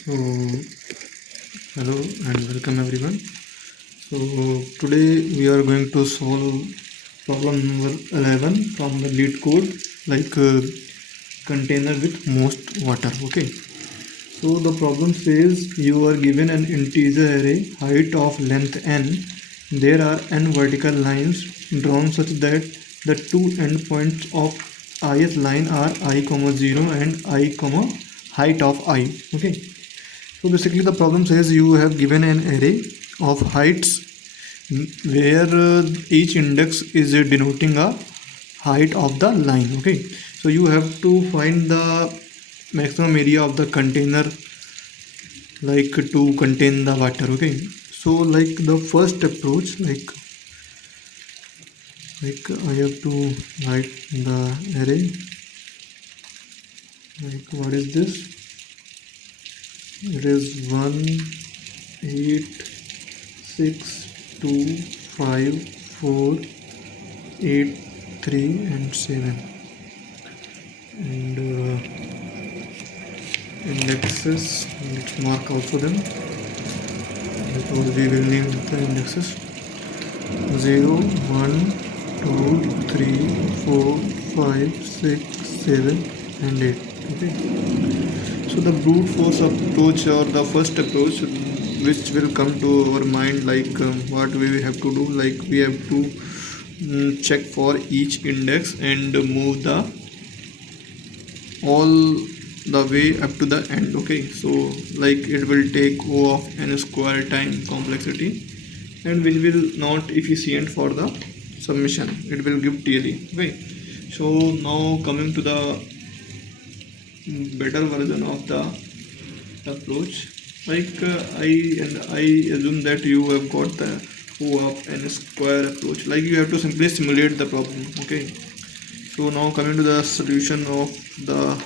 So, hello and welcome everyone. So, today we are going to solve problem number 11 from the LeetCode, like container with most water. Okay. So, the problem says you are given an integer array height of length n. There are n vertical lines drawn such that the two endpoints of ith line are I, 0 and I, height of I. Okay. So basically the problem says you have given an array of heights where each index is denoting a height of the line. Okay, so you have to find the maximum area of the container, like to contain the water. Okay, so like the first approach, like I have to write the array. Like what is this? It is 1, 8, 6, 2, 5, 4, 8, 3 and 7, and indexes, let's mark also them because we will need the indexes. 0, 1, 2, 3, 4, 5, 6, 7 and 8. Okay, so the brute force approach, or the first approach which will come to our mind, like what we have to do, like we have to check for each index and move the all the way up to the end. Okay, so like it will take O of n square time complexity, and which will not efficient for the submission, it will give TLE. Okay, so now coming to the better version of the approach, like I assume that you have got the O of n square approach, like you have to simply simulate the problem. Okay, so now coming to the solution of the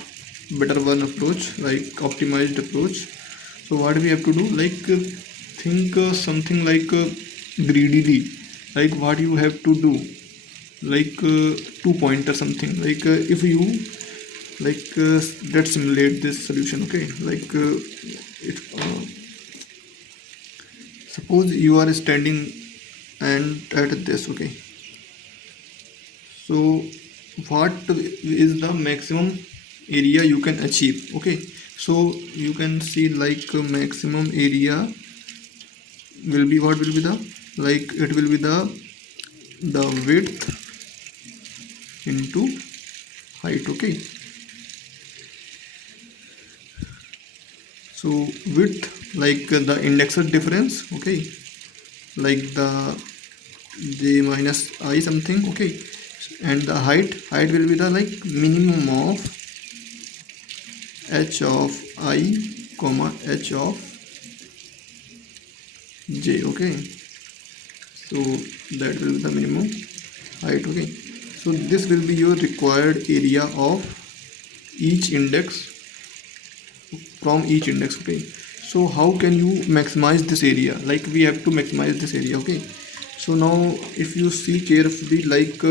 better one approach, like optimized approach. So what we have to do, like think something like greedily, like what you have to do, like 2 pointer something, like if you like let's simulate this solution. Okay, like suppose you are standing and at this. Okay, so what is the maximum area you can achieve? Okay, so you can see like maximum area will be, what will be the, like it will be the width into height. Okay, so width, like the indexer difference. Okay, like the j minus I something. Okay, and the height will be the like minimum of h of I comma h of j. Okay, so that will be the minimum height. Okay, so this will be your required area of each index, from each index. Okay, so how can you maximize this area? Like we have to maximize this area. Okay, so now if you see carefully, like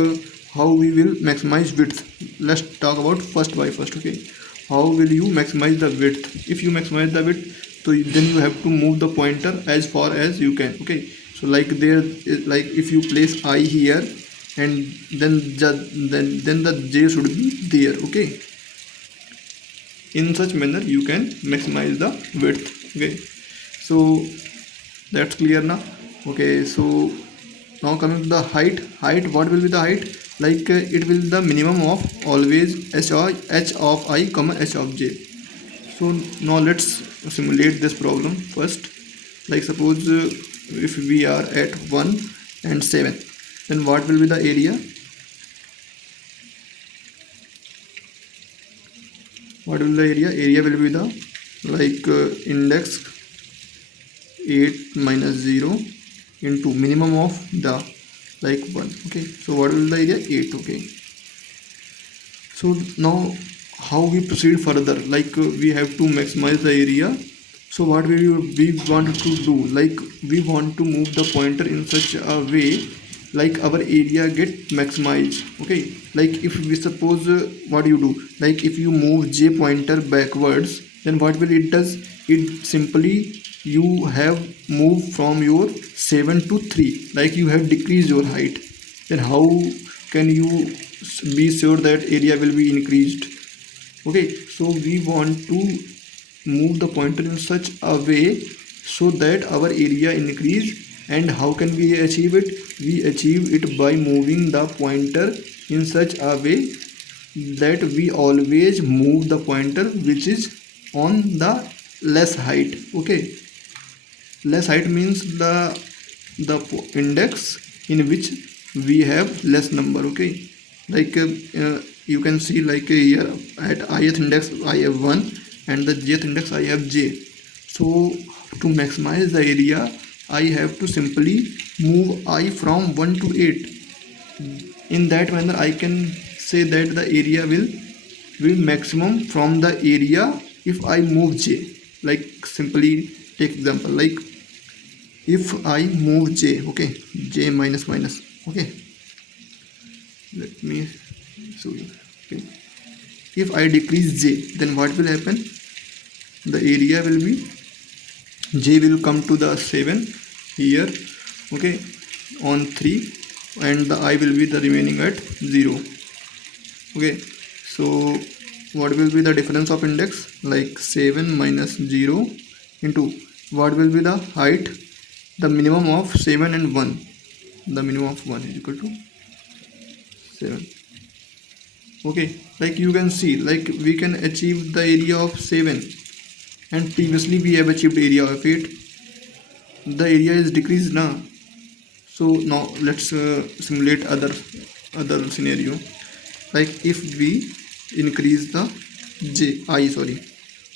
how we will maximize width, let's talk about first by first. Okay, how will you maximize the width? If you maximize the width, so then you have to move the pointer as far as you can. Okay, so like there is, like if you place I here, and then the j should be there. Okay, in such manner you can maximize the width. Okay, so that's clear now. Okay, so now coming to the height, what will be the height? Like it will be the minimum of always h of I comma h of j. So now let's simulate this problem first. Like suppose if we are at 1 and 7, then what will be the area? What will the area? Area will be the like index 8 minus 0 into minimum of the like 1. Okay, so what will the area? 8. Okay, so now how we proceed further, like we have to maximize the area. So what we want to do, like we want to move the pointer in such a way like our area get maximized. Okay, like if we suppose what you do, like if you move j pointer backwards, then what will it does? it simply you have moved from your 7 to 3, like you have decreased your height. Then how can you be sure that area will be increased? Okay, so we want to move the pointer in such a way so that our area increase. And how can we achieve it? We achieve it by moving the pointer in such a way that we always move the pointer which is on the less height. Okay, less height means the index in which we have less number. Okay, like you can see, like here at ith index I have 1 and the jth index I have j. So to maximize the area I have to simply move I from 1 to 8. In that manner I can say that the area will maximum from the area if I move j. Like simply take example, like if I move j, okay, j minus minus, okay, let me show you. Okay, if I decrease j, then what will happen? The area will be, j will come to the 7 here, okay, on 3, and the I will be the remaining at 0. Okay, so what will be the difference of index? Like 7 minus 0 into what will be the height? The minimum of 7 and 1, the minimum of 1 is equal to 7. Okay, like you can see, like we can achieve the area of 7, and previously we have achieved area of 8. The area is decreased now. So now let's simulate other scenario. Like if we increase the sorry,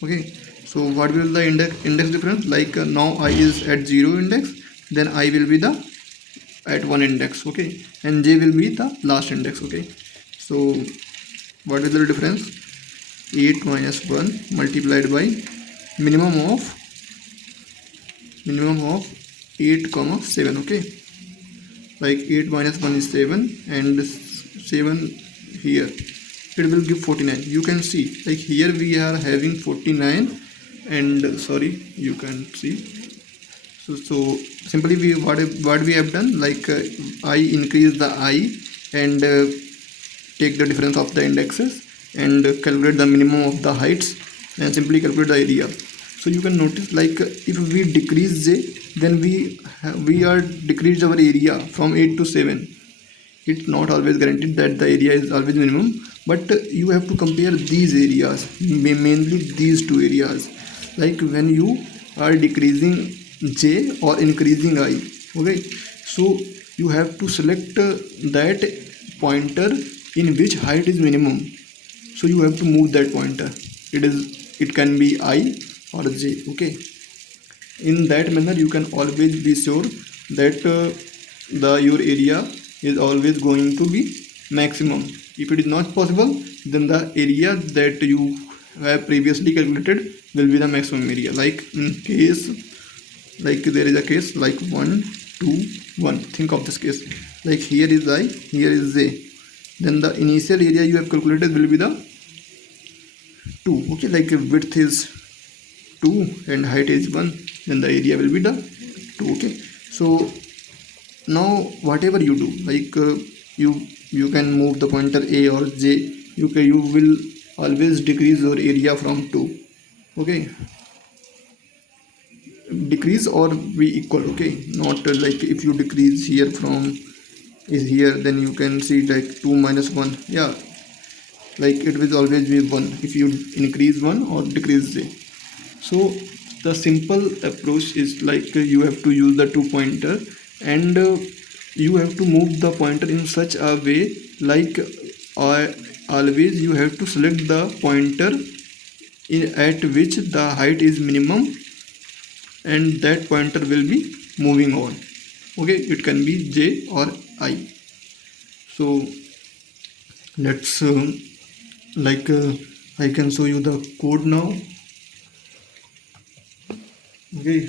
okay, so what will the index difference? Like now I is at 0 index, then I will be the at 1 index, okay, and j will be the last index. Okay, so what is the difference? 8 minus 1 multiplied by minimum of 8 comma 7. Okay, like 8 minus 1 is 7, and 7 here, it will give 49. You can see, like here we are having 49, and sorry, you can see. So simply what we have done, like I increase the I and take the difference of the indexes and calculate the minimum of the heights and simply calculate the area. So you can notice, like if we decrease j, then we are decreased our area from 8 to 7. It's not always guaranteed that the area is always minimum, but you have to compare these areas, mainly these two areas, like when you are decreasing j or increasing I. Okay, so you have to select that pointer in which height is minimum. So you have to move that pointer. It can be I or j. Okay, in that manner you can always be sure that the your area is always going to be maximum. If it is not possible, then the area that you have previously calculated will be the maximum area. Like in case, like there is a case like 1 2 1, think of this case, like here is I, here is j, then the initial area you have calculated will be the 2. Okay, like width is 2 and height is 1, then the area will be the 2. Okay, so now whatever you do, like you can move the pointer a or j, you will always decrease your area from 2. Okay, decrease or be equal. Okay, not like if you decrease here from is here, then you can see like 2 minus 1, yeah, like it will always be 1 if you increase 1 or decrease j. So the simple approach is like you have to use the 2 pointer, and you have to move the pointer in such a way, like always you have to select the pointer at which the height is minimum, and that pointer will be moving on. Okay, it can be j or I. So let's like I can show you the code now. Okay,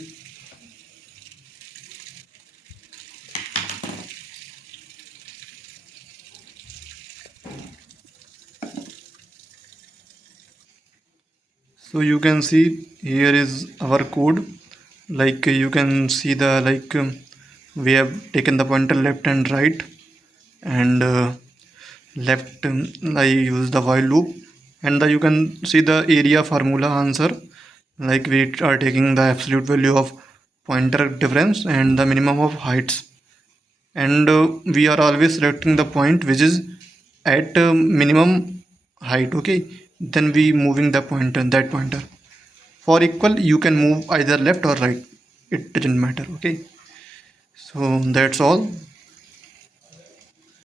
So you can see here is our code. Like you can see the we have taken the pointer left and right, and left I use the while loop, and you can see the area formula answer. Like we are taking the absolute value of pointer difference and the minimum of heights, and we are always selecting the point which is at minimum height. Okay, then we moving the pointer, that pointer. For equal you can move either left or right, it doesn't matter. Okay, so that's all.